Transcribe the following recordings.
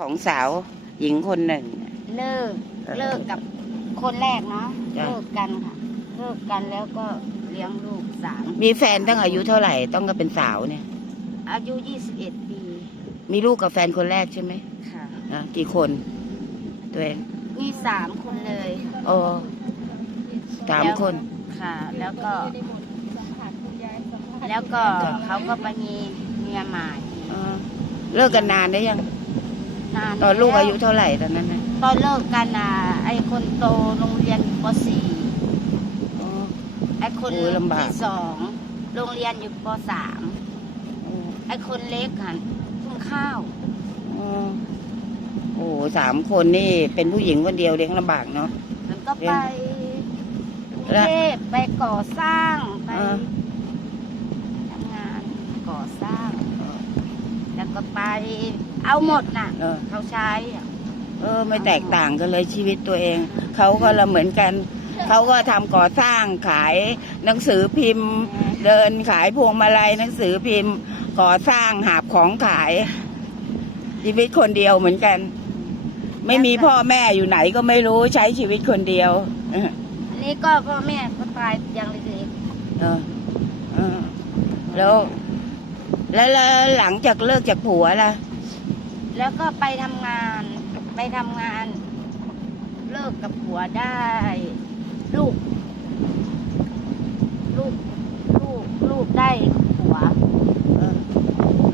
ของสาวหญิงคนหนึ่ง เลิกเออเลิกกับคนแรกเนาะจ้ะ เลิกกันค่ะ เลิกกันแล้วก็เลี้ยงลูกสามมีแฟนตั้งอายุเท่าไหร่ ต้องก็เป็นสาวเนี่ย อายุยี่สิบเอ็ดปีมีลูกกับแฟนคนแรกใช่ไหมค่ะ อะกี่คน ตัวเองมีสามคนเลยโอ้สามคน ค่ะ แล้วก็ แล้วก็เขาก็ไปมีเมียใหม่เออเลิกกันนานได้ยัง นานตอนลูกแวอายุเท่าไหร่ตอนนั้นนะตอนเลิกกันอะ ไอ้คนโตโรงเรียนปสี่อ๋อไอ้คนโอ้ยลำบาก ที่สองโรงเรียนอยู่ปสามไอ้คนเล็กค่ะเพิ่งข้าวอ๋อโอ้โหสามคนนี่เป็นผู้หญิงคนเดียวเลี้ยงลำบากเนาะ มันก็เรีไปยนกรุงแล้วเทพไปก่อสร้างไปอ่า ทำงานก่อสร้าง แล้วก็ไป เอาหมดน่ะ เออ เขาใช้อะเออ ไม่แตกต่างกันเลยชีวิตตัวเอง เขาก็ละเหมือนกัน เขาก็ทำก่อสร้างขายหนังสือพิมพ์ เดินขายพวงมาลัยหนังสือพิมพ์ ก่อสร้างหาบของขาย ชีวิตคนเดียวเหมือนกัน ไม่มีพ่อแม่อยู่ไหนก็ไม่รู้ใช้ชีวิตคนเดียว เอออันนี้ก็พ่อแม่ก็ตายอย่างเล็กเออเออแล้วแล้วแล้วหลังจากเลิกจากผัวล่ะ ๆ แล้วก็ไปทำงาน ไปทำงาน เลิกกับผัวได้ ลูก ลูก ลูก ลูกได้ผัวเออ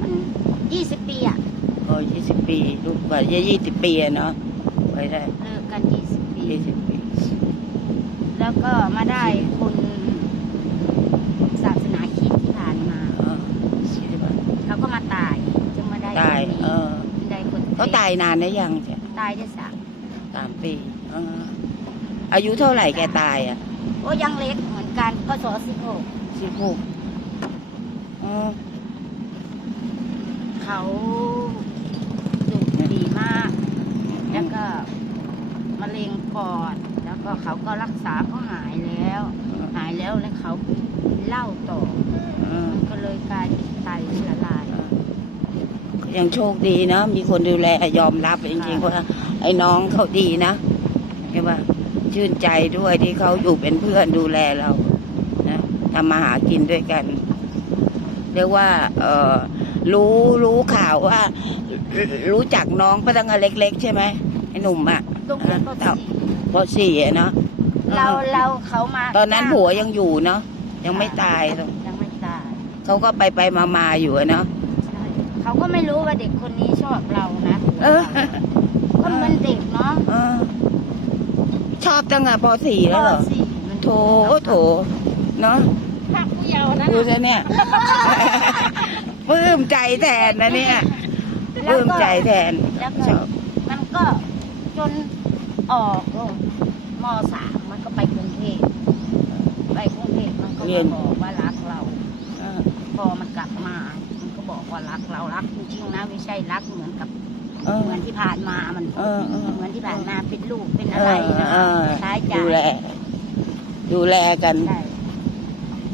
มันยี่สิบปีอะโอ้ยี่สิบปี ลูกกว่ายี่สิบปีอะเนาะไว้ได้เลิกกันยี่สิบปี ยี่สิบปี แล้วก็มาได้คนศาสนาคริดที่ผ่านมา เออใช่ปะเขาก็มาตายจึงมาได้ตาย คนนี้ เออได้คนเขาตายนานนะยังจ้ะตายได้สามสามปีเอออายุเท่าไหร่แกตายอะโอ้ยังเล็กเหมือนกันก็สอสิบหกสิบหกเออเขาอยู่ดีมาก แล้วก็มะเร็งปอด แล้วก็เขาก็รักษาเขาหายแล้ว หายแล้วแล้วเขาเล่าต่อ เออ มันก็เลยกลายเป็นไตละลาย ยังโชคดีนะ มีคนดูแลยอมรับจริงๆว่าไอ้น้องเขาดีนะใช่ปะชื่นใจด้วยที่เขาอยู่เป็นเพื่อนดูแลเรานะทำมาหากินด้วยกันเรียกว่า เออรู้รู้ข่าวว่า รู้จักน้องก็ตั้งแต่เล็ก ๆ ใช่ไหมไอ้หนุ่มอะตรงเรียนปอ่าสี่พอสี่อะเนาะเราเราเขามาตอนนั้นผัวยังอยู่เนาะยังไม่ตายหรอกยังไม่ตายเขาก็ไปไปมามาๆอยู่อะเนาะใช่ เขาก็ไม่รู้ว่าเด็กคนนี้ชอบเรานะเออ ก็เหมันเด็กเนาะเออ ชอบตั้งแต่ปสี่แล้วเหรอปสี่มันโถโถเนาะภาคผู้เยาว์นะดูซะเนี่ยปลื้มใจแทนนะเนี่ยปลื้มใจแทนแล้วก็ชอบมันก็จนออกมสามมันก็ไปกรุงเทพไปกรุงเทพมันก็มาบอกว่ารักเรา เออพอมันกลับมามันก็ บอกว่ารักเรารักจริงๆนะไม่ใช่รักเหมือนกับเออ เหมือนที่ผ่านมามัน เออเออ เหมือนที่ผ่านมาเป็นลูกเป็นเออะไรอนะเออ ใช้จ่าดูยแลดูแลกัน ใช่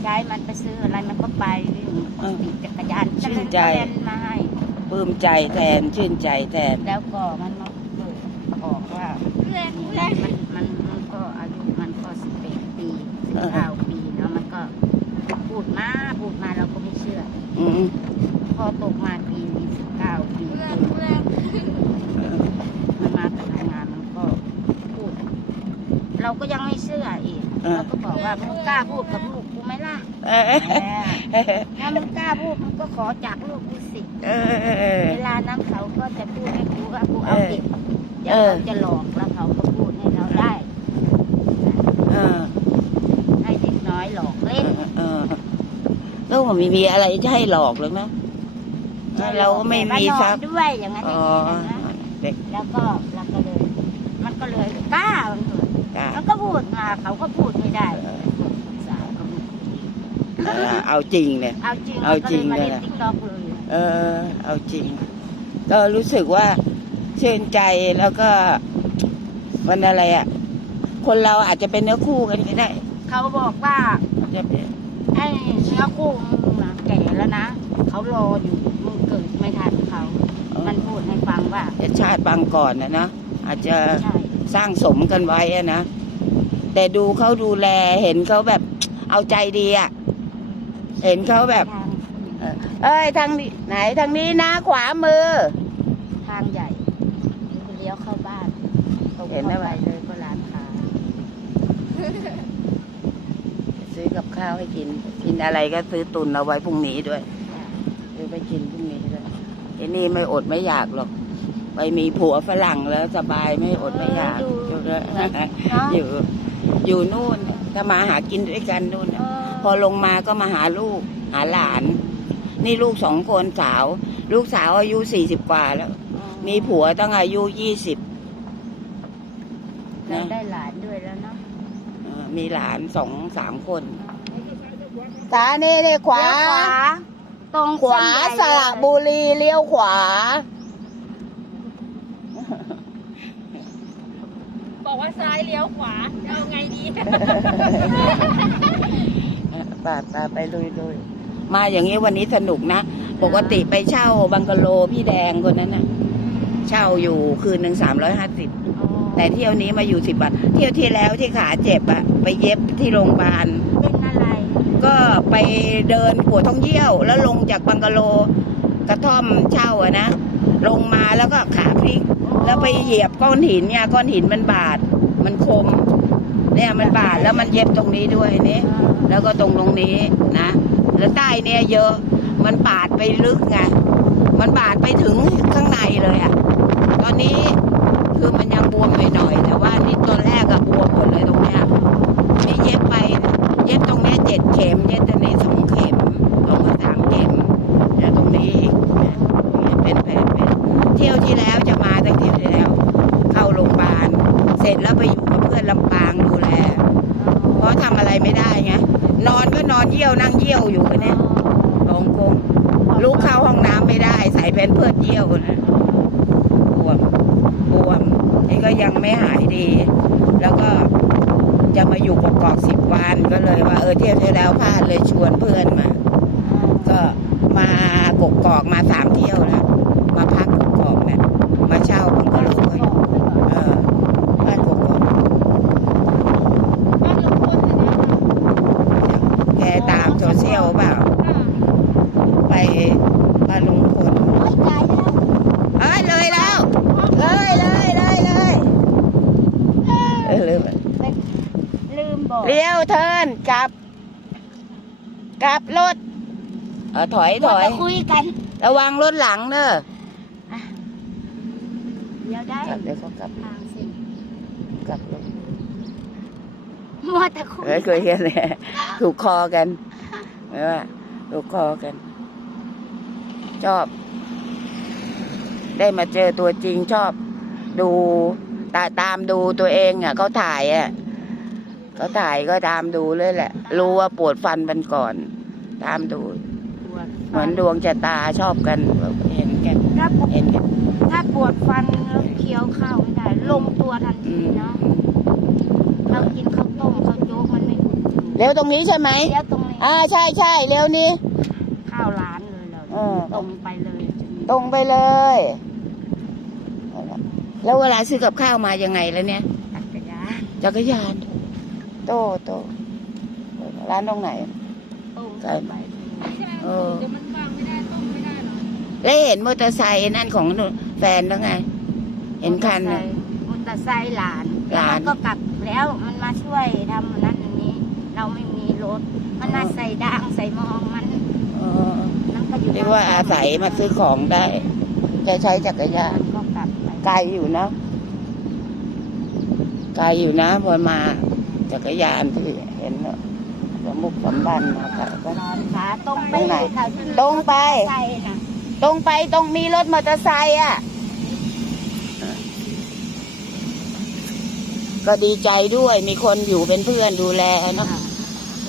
ใช้มันไปซื้ออะไรมันก็ไปวิ่งเออขี่จักรยานชื่นใจ จักรยานมาให้ ปลื้มใจแทนชื่นใจแทน แล้วก็มันมาเปิดบอกว่ามันมันมันก็อายุมันก็สิบแปดปีสิบเก้าปีเนาะมันก็พูดมาพูดมาเราก็ไม่เชื่อ อืม พอตกมาปีนี้สิบเก้าปีมันมาทำงานมันก็พูด เราก็ยังไม่เชื่ออีกเออเราก็บอกว่ามึงกล้าพูดกับลูกกูไหมล่ะเออเออถ้ามึงกล้าพูดมึงก็ขอจากลูกกูสิเออเวลานั้นเขาก็จะพูดให้กูว่ากูเอาเด็กเดี๋ยวเออเขาจะหลอกแล้วเขาก็พูดให้เราได้เออให้เด็กน้อยหลอกเล่นเออแล้วมันมีมีอะไรจะให้หลอกหรือไหม เราก็ไม่มีทรัพย์นอนด้วยอย่างนั้นออ๋อย่างนี้นะเด็กแล้วก็เราก็เลย มันก็เลยกล้ามันเถอะกล้ามันก็พูดมาเขาก็พูดไม่ได้เออสาวก็พูดเออเอาจริงเลยเอาจริงเอาจริงมันก็เลยเลยมานะเล่นติ๊กต็อกเลยเออ เอาจริง ก็รู้สึกว่าชื่นใจแล้วก็มันอะไรอะ คนเราอาจจะเป็นเนื้อคู่กันก็ได้เขาบอกว่าอาจจะเป็นไอ้เนื้อคู่มึงนะแก่แล้วนะเขารออยู่ ว่าแต่ชาติบางก่อนนะนะอาจจะใช่สร้างสมกันไว้อะนะแต่ดูเขาดูแลเห็นเขาแบบเอาใจดีอะเห็นเขาแบบทางเอ้ยทางนี้ไหนทางนี้นะขวามือ ทางใหญ่เลี้ยวเข้าบ้านตรงเห็นไหมเข้าไปวะเลยก็ร้านค้าซื้อกับข้าวให้กิน กินอะไรก็ซื้อตุนเอาไว้พรุ่งนี้ด้วยซื้อไปกินพรุ่งนี้ด้วยไอ้นี่ไม่อดไม่อยากหรอก ไปมีผัวฝรั่งแล้วสบายไม่อดไม่อยากอยู่ด้วยเนาะอยู่อยู่นู่นถ้ามาหากินด้วยกันนู่นเอน่ะอพอลงมาก็มาหาลูกหาหลาน นี่ลูกสองคนสาว ลูกสาวอายุสี่สิบกว่าแล้ว มีผัวตั้งอายุยี่สิบเรานะได้หลานด้วยแล้วเนาะเอ่อมีหลานสองสามคนตาเนี่เนี่ยขวาเลี้ยวขวาตรงขวาเส้นสใหญ่ระเลยบุรีเลี้ยวขวา บอกว่าซ้ายเลี้ยวขวาจะเอาไงดี ป่าป่าไปลุยลุยมาอย่างนี้วันนี้สนุกนะ ปกติไปเช่าบังกะโลพี่แดงคนนั้นน่ะเช่าอยู่คืนหนึ่งสามร้อยห้าสิบอ๋อแต่เที่ยวนี้มาอยู่สิบบาท เที่ยวที่แล้วที่ขาเจ็บอะไปเย็บที่โรงพยาบาล เป็นอะไร ก็ไปเดินปวดท้องเยี่ยว แล้วลงจากบังกะโลกระท่อมเช่าอะนะ ลงมาแล้วก็ขาพลิก แล้วไปเหยียบก้อนหินเนี่ยก้อนหินมันบาด มันคม เนี่ยมันบาดแล้วมันเย็บตรงนี้ด้วยนี่แล้วก็ตรงตรงนี้นะ แล้วใต้เนี่ยเยอะมันบาดไปลึกไงมันบาดไปถึงข้างในเลยอะ่ะ ตอนนี้คือมันยังบวมหน่อยๆแต่ว่านี่ตอนแรกอะบวมหมดเลยตรงเนี้ยนี่เย็บไป เย็บตรงเนี้ยเจ็ดเข็มเย็บตรงนี้สองเข็มสองก็สามเข็ม แล้วตรงนี้อีกเนี่ยเป็นแผลเป็นเที่ยวที่แล้วจะมาตั้งเที่ยวที่แล้ว เข้าโรงพยาบาล เสร็จแล้วไปอยู่กับเพื่อนลำปางดูแล เพราะทำอะไรไม่ได้ไง น อนก็นอนเยี่ยวนั่งเยี่ยวอยู่กันเนี่ยลงกงลุกเข้าห้องน้ำไม่ได้ ใส่แผ่นเพื่อนเยี่ยวนะบวมบวมนี่ก็ยังไม่หายดี แล้วก็จะมาอยู่กกอกสิบวันก็เลยว่า เออเที่ยวที่แล้วพลาดเลยชวนเพื่อนมา ก็มากกอกมาสามเที่ยวแล้วมาพักกกอกเนี่ย มาเช่าบังกะโลไว้เออบ้านกกอก บ้านลุงพลนะนะ แกตามโซเชียลเปล่า ไปบ้านลุงพลเอ้ยเลยแล้ว เลยเลยเลยเลยเออลืม ลืมบอก เลี้ยวเทิร์น กลับ กลับรถ เออถอยถอยจะคุยกัน ระวังรถหลังเนอะเดี๋ยวได้กลับเดี๋ยวเขากลับทางสิกลับรถมัวแต่คุยเฮ้ยเคยเห็นเลยถูกคอกันไม่ว่าถูกคอกัน ชอบ ได้มาเจอตัวจริงชอบ ดูตาตามดูตัวเองอะเขาถ่ายอะ เขาถ่ายก็ตามดูเลยแหละ รู้ว่าปวดฟันมันก่อน ตามดูปวดเหมือนดวงชะตาชอบกันเห็นกันถ้าปวดเห็นกัน ถ้าปวดฟันแล้วเคี้ยวข้าวไม่ได้ ลงตัวทันทีเนาะเรากินข้าวต้มข้าวโจ๊กมันไม่อุ่นเร็วตรงนี้ใช่ไหมเลี้ยวตรงนี้อ่าใช่ใช่เร็วนี้ข้าวร้านเลยเราเออตรงไปเลยจะมีตรงไปเลย แล้วเวลาซื้อกับข้าวมายังไงแล้วเนี่ยจักรยานจักรยาน โตโตร้านตรงไหนตรงไกลไปไม่ใช่เออ เดี๋ยวมันวางไม่ได้ต้มไม่ได้หรอแล้วเห็นมอเตอร์ไซค์นั่นของแฟนแล้วไง เห็นคันมอน่ะเตอร์ไซค์หลานหลาน มันก็กลับแล้วมันมาช่วยทำอันนั้นอันนี้ เราไม่มีรถ มันมาใส่ด่างใส่มองมันเออมันก็อยู่เรียกว่าอาศัยมาซื้อของได้แกใช้จักรยาน มันก็กลับไปไกลอยู่นะไกลอยู่นะพอมา จักรยานที่เห็นเนอะสมุกสมบันนะคะก็นอนขาตรงไปตรงไหนค่ะที่ตรงไปใส่น่ะตรงไปตรงมีรถมอเตอร์ไซค์อะ ก็ดีใจด้วยมีคนอยู่เป็นเพื่อนดูแลเนาะ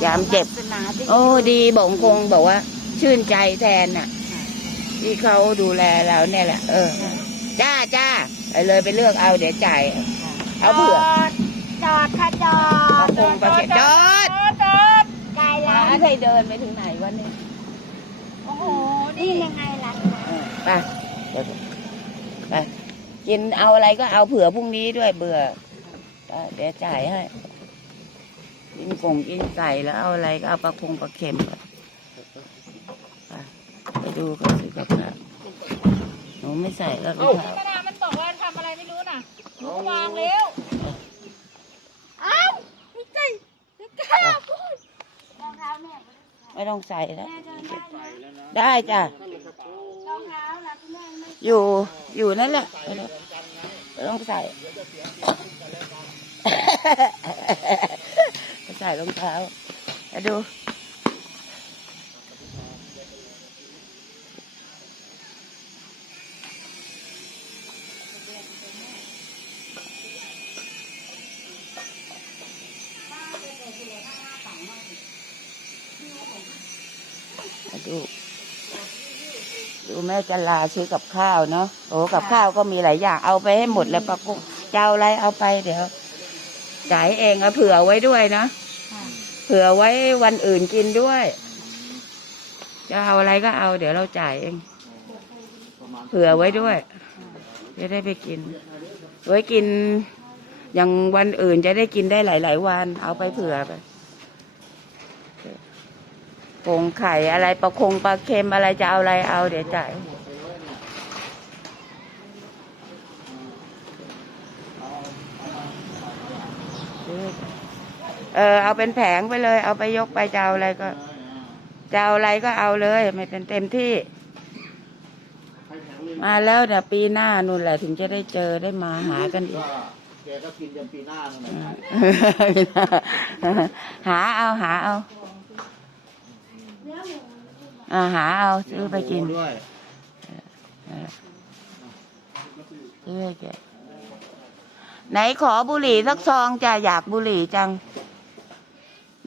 ยามเจ็บ ศาสนาที่โอ้ดีบอกคงบอกว่า ชื่นใจแทนน่ะ ที่เขาดูแลเราเนี่ยแหละ เออ จ้าจ้าไปเลยไปเลือกเอาเดี๋ยวจ่ายเอาเผื่อจอดจอดค่ะจอ เอา ด พงประเขียนจอด จอดไกล ร้านใครเดินไปถึงไหนวะเนี่ยโอ้โห นี่ยังไงล่ะเออไปเดี๋ยวกินเอาอะไรก็เอาเผื่อพรุ่งนี้ด้วยเบื่ออะเดี๋ยวจ่ายให้กินกงกินไก่แล้วเอาอะไรก็เอาปลาคงปลาเค็มไปไปไปดูเขาสิกับข้าวหนูไม่ใส่แล้วรองเท้าธรรมดามันบอกว่าทำอะไรไม่รู้น่ะหนูวางแล้วอ้าวไม่ใจไม่กล้าพูด รองเท้าแม่ ไม่ ต้องใส่แล้วแม่เดินได้ไหมได้จ้ะรองเท้าล่ะคุณแม่ไม่อยู่อยู่นั่นแหละไม่ต้องใส่ไม่ใส่รองเท้ามาดู แม่จะลาซื้อกับข้าวเนาะโอ้กับข้าวก็มีหลายอย่างเอาไปให้หมดเลยปะกุ้งจะเอาอะไรเอาไปเดี๋ยวจ่ายเองเอาเผื่อไว้ด้วยนะค่ะเผื่อไว้วันอื่นกินด้วย จะเอาอะไรก็เอาเดี๋ยวเราจ่ายเอง เผื่อไว้ด้วย จะได้ไปกิน ไว้กินอย่างวันอื่นจะได้กินได้หลาย ๆ วัน เอาไปเผื่อไป ผงไข่อะไรปลาคงปลาเค็มอะไรจะเอาอะไรเอาเดี๋ยวจ่ายเออเอาเป็นแผงไปเลย เอาไปยกไปจะเอาอะไรก็จะเอาอะไรก็เอาเลย ไม่เป็นเต็มที่ มาแล้วเนี่ยปีหน้านู่นแหละถึงจะได้เจอได้มาหากันอีกแกก็กินยันปีหน้านั่นแหละหาเอาหาเอา อ่าหาเอาซื้อไปกินด้วยซื้อให้แกไหนขอบุหรี่สักซองจ้ะอยากบุหรี่จัง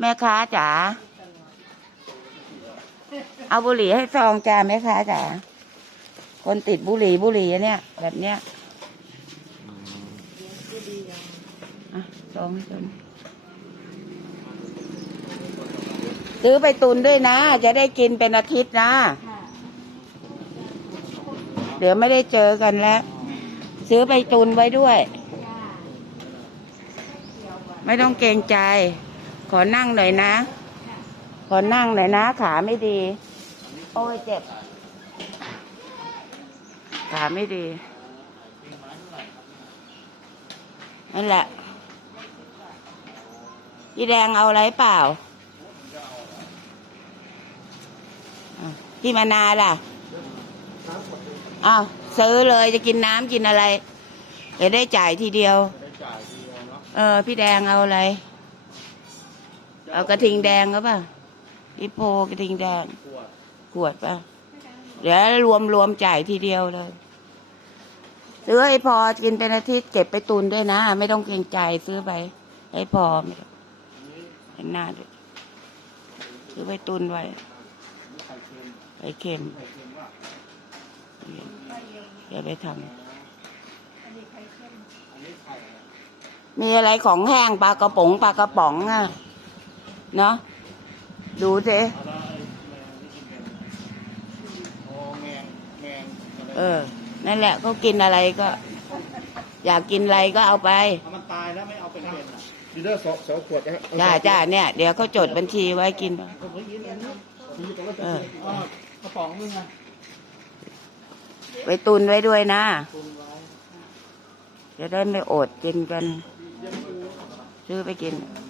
แม่ค้าจ๋าเอาบุหรี่ให้ซองจ้าแม่ค้าจ๋าคนติดบุหรี่บุหรี่อันเนี่ย แบบเนี้ยอะซองให้คน ซื้อไปตุนด้วยนะ จะได้กินเป็นอาทิตย์นะ เดี๋ยวไม่ได้เจอกันแล้ว ซื้อไปตุนไว้ด้วย ไม่ต้องเกรงใจ ขอนั่งหน่อยนะ ขอนั่งหน่อยนะ ขาไม่ดี โอ้ยเจ็บ ขาไม่ดีนั่นแหละพี่แดงเอาอะไรเปล่าอะ พี่มานาล่ะอ้าวซื้อเลยจะกินน้ำกินอะไรเดี๋ยวได้จ่ายทีเดียวได้จ่ายทีเดียวเนาะเออ พี่แดงเอาอะไร เอากระทิงแดงก็ป่ะพี่โพกระทิงแดงขวดขวดป่ะ เดี๋ยวรวมรวมจ่ายทีเดียวเลย ซื้อให้พอกินเป็นอาทิตย์เก็บไปตุนด้วยนะ ไม่ต้องเกรงใจซื้อไป ให้พอไม่ต้องเห็นหน้าด้วยซื้อไปตุนไว้ ไข่เค็มไข่เค็มไข่เค็มว่าเดี๋ยวไปทำอันนี้ไข่อะไรมีอะไรของแห้งปลากระป๋องปลากระป๋องอะ เนาะดูสิเอาละไอ้แมงนี่กินกันโอ้แมงแมงอะไรเออนั่นแหละเขากินอะไรก็ อยากกินอะไรก็เอาไปเอามันตายแล้วไม่เอาเป็นเป็นอะดีเดอร์สองสองขวดนะฮะจ้าจ้าเนี่ย เดี๋ยวเขาจดบัญชีไว้กินผมไม่กินอันนี้ผมอยู่ตรงนั้นเอออ๋อ กระป๋องนึงอะไปตุนไว้ด้วยนะ ตุนไว้จะได้ไม่อดกินกัน ซื้อไปกินอ